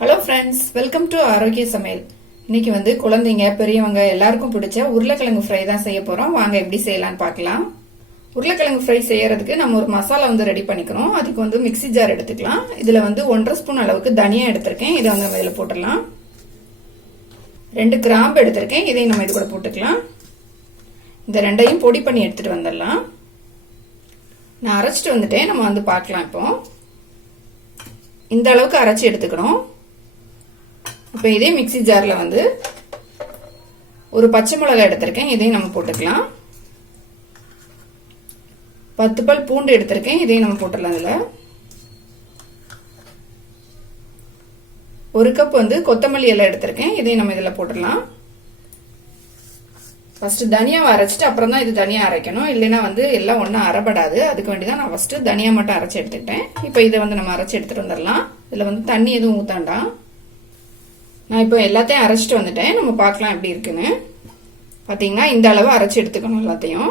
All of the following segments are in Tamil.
ஹலோ ஃப்ரெண்ட்ஸ் வெல்கம் டு ஆரோக்கிய சமையல் இன்னைக்கு வந்து குழந்தைங்க பெரியவங்க எல்லாருக்கும் பிடிச்ச உருளைக்கிழங்கு ஃப்ரை தான் செய்ய போறோம். வாங்க எப்படி செய்யலாம்னு பார்க்கலாம். உருளைக்கிழங்கு ஃப்ரை செய்யறதுக்கு நம்ம ஒரு மசாலா வந்து ரெடி பண்ணிக்கிறோம். அதுக்கு வந்து மிக்ஸி ஜார் எடுத்துக்கலாம். இதுல வந்து ஒன்றரை ஸ்பூன் அளவுக்கு தனியா எடுத்திருக்கேன். இதை வந்து நம்ம இதில் போட்டுடலாம். ரெண்டு கிராம்பு எடுத்திருக்கேன். இதையும் நம்ம இது கூட போட்டுக்கலாம். இந்த ரெண்டையும் பொடி பண்ணி எடுத்துட்டு வந்துடலாம். நான் அரைச்சிட்டு வந்துட்டேன். நம்ம வந்து பார்க்கலாம் இப்போ. இந்த அளவுக்கு அரைச்சி எடுத்துக்கணும். இப்போ இதே மிக்ஸி ஜாரில் வந்து ஒரு பச்சை மிளகாய் எடுத்திருக்கேன். இதையும் நம்ம போட்டுக்கலாம். பத்து பல் பூண்டு எடுத்திருக்கேன். இதையும் நம்ம போட்டுடலாம் இதில். ஒரு கப் வந்து கொத்தமல்லி எல்லாம் எடுத்திருக்கேன். இதையும் நம்ம இதில் போட்டுடலாம். ஃபஸ்ட்டு தனியாவை அரைச்சிட்டு அப்புறம் தான் இது தனியாக அரைக்கணும். இல்லைன்னா வந்து எல்லாம் ஒன்றும் அரைப்படாது. அதுக்கு வேண்டி தான் நான் ஃபஸ்ட்டு தனியா மட்டும் அரைச்சி எடுத்துக்கிட்டேன். இப்போ இதை வந்து நம்ம அரைச்சி எடுத்துகிட்டு வந்துடலாம். இதில் வந்து தண்ணி எதுவும் ஊத்தாண்டாம். நான் இப்போ எல்லாத்தையும் அரைச்சிட்டு வந்துட்டேன். நம்ம பார்க்கலாம் எப்படி இருக்குன்னு. பார்த்தீங்கன்னா இந்த அளவு அரைச்சி எடுத்துக்கணும் எல்லாத்தையும்.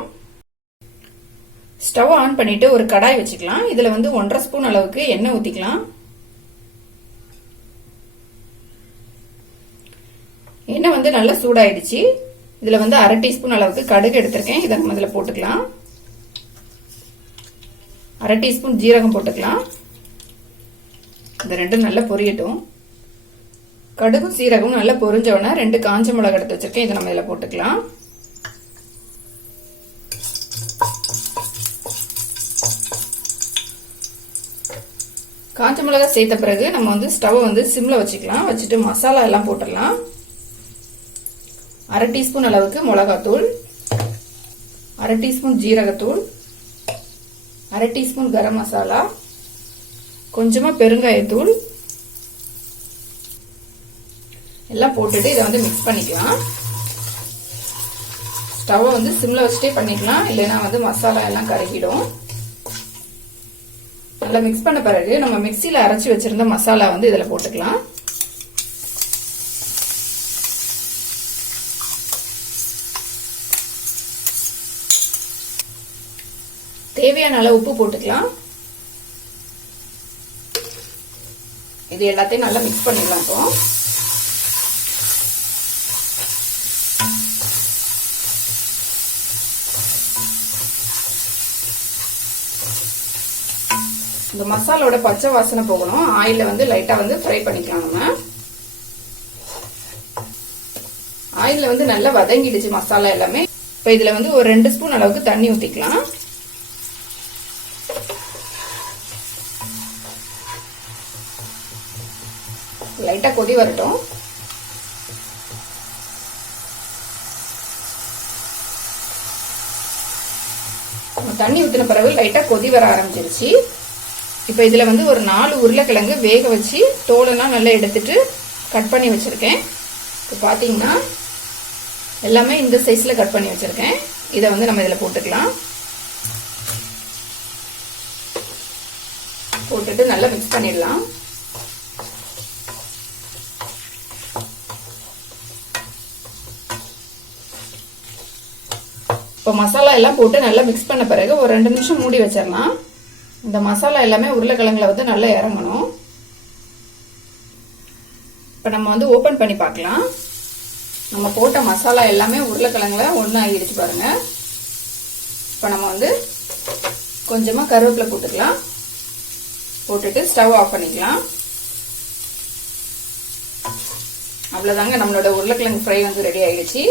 ஸ்டவ் ஆன் பண்ணிட்டு ஒரு கடாய் வச்சுக்கலாம். இதுல வந்து ஒன்றரை ஸ்பூன் அளவுக்கு எண்ணெய் ஊத்திக்கலாம் எண்ணெய் வந்து நல்லா சூடாயிடுச்சு. இதுல வந்து அரை டீஸ்பூன் அளவுக்கு கடுகு எடுத்திருக்கேன். இதை நம்ம இதில் போட்டுக்கலாம். அரை டீஸ்பூன் ஜீரகம் போட்டுக்கலாம். இந்த ரெண்டும் நல்லா பொரியட்டும். கடுகும் சீரகம் நல்லா பொரிஞ்சவொடனே ரெண்டு காஞ்ச மிளகா எடுத்து வச்சிருக்கேன். இதை நம்ம இதில் போட்டுக்கலாம். காஞ்ச மிளகா சேர்த்த பிறகு நம்ம வந்து ஸ்டவ் வந்து சிம்ல வச்சுக்கலாம். வச்சுட்டு மசாலா எல்லாம் போட்டுடலாம். அரை டீஸ்பூன் அளவுக்கு மிளகாத்தூள். அரை டீஸ்பூன் ஜீரகத்தூள். அரை டீஸ்பூன் கரம் மசாலா. கொஞ்சமா பெருங்காயத்தூள். எல்லாம் போட்டுட்டு இதை வந்து மிக்ஸ் பண்ணிக்கலாம். ஸ்டவ்வை வந்து சிம்ல வச்சுட்டே பண்ணிக்கலாம். இல்லைன்னா வந்து மசாலா எல்லாம் கருகிடும். நல்லா மிக்ஸ் பண்ண பிறகு நம்ம மிக்சியில அரைச்சி வச்சிருந்த மசாலா வந்து இதுல போட்டுக்கலாம். தேவையான அளவு உப்பு போட்டுக்கலாம். இது எல்லாத்தையும் நல்லா மிக்ஸ் பண்ணிடலாம் இப்போ. இந்த மசாலோட பச்சை வாசனை போகணும். ஆயில வந்து லைட்டா வந்து ஃப்ரை பண்ணிக்கலாம் நம்ம. ஆயில வந்து நல்லா வதங்கிடுச்சு மசாலா எல்லாமே. இப்ப இதுல வந்து ஒரு ரெண்டு ஸ்பூன் அளவுக்கு தண்ணி ஊத்திக்கலாம். லைட்டா கொதி வரட்டும். தண்ணி ஊத்தின பிறகு லைட்டா கொதி வர ஆரம்பிச்சிருச்சு. இப்போ இதில் வந்து ஒரு நாலு உருளைக்கிழங்கு வேக வச்சு தோலெல்லாம் நல்லா எடுத்துட்டு கட் பண்ணி வச்சுருக்கேன். இப்போ பார்த்தீங்கன்னா எல்லாமே இந்த சைஸில் கட் பண்ணி வச்சுருக்கேன். இதை வந்து நம்ம இதில் போட்டுக்கலாம். போட்டுட்டு நல்லா மிக்ஸ் பண்ணிடலாம். இப்போ மசாலா எல்லாம் போட்டு நல்லா மிக்ஸ் பண்ண பிறகு ஒரு ரெண்டு நிமிஷம் மூடி வச்சிடலாம். இந்த மசாலா எல்லாமே உருளைக்கிழங்குல வந்து நல்லா இறங்கணும். இப்போ நம்ம வந்து ஓப்பன் பண்ணி பார்க்கலாம். நம்ம போட்ட மசாலா எல்லாமே உருளைக்கிழங்குல ஒன்றா ஆகிடுச்சு பாருங்க. இப்போ நம்ம வந்து கொஞ்சமாக கருவேப்பிலை போட்டுக்கலாம். போட்டுட்டு ஸ்டவ் ஆஃப் பண்ணிக்கலாம். அவ்வளோதாங்க நம்மளோட உருளைக்கிழங்கு ஃப்ரை வந்து ரெடி ஆகிடுச்சு.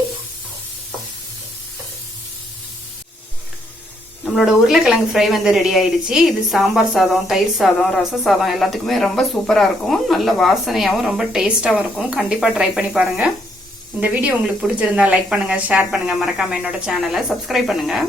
நம்மளோட உருளைக்கிழங்கு ஃப்ரை வந்து ரெடி ஆயிடுச்சு. இது சாம்பார் சாதம் தயிர் சாதம் ரச சாதம் எல்லாத்துக்குமே ரொம்ப சூப்பராக இருக்கும். நல்ல வாசனையாகவும் ரொம்ப டேஸ்டாகவும் இருக்கும். கண்டிப்பாக ட்ரை பண்ணி பாருங்கள் இந்த வீடியோ உங்களுக்கு பிடிச்சிருந்தா லைக் பண்ணுங்கள் ஷேர் பண்ணுங்கள் மறக்காமல் என்னோட சேனலை சப்ஸ்கிரைப் பண்ணுங்கள்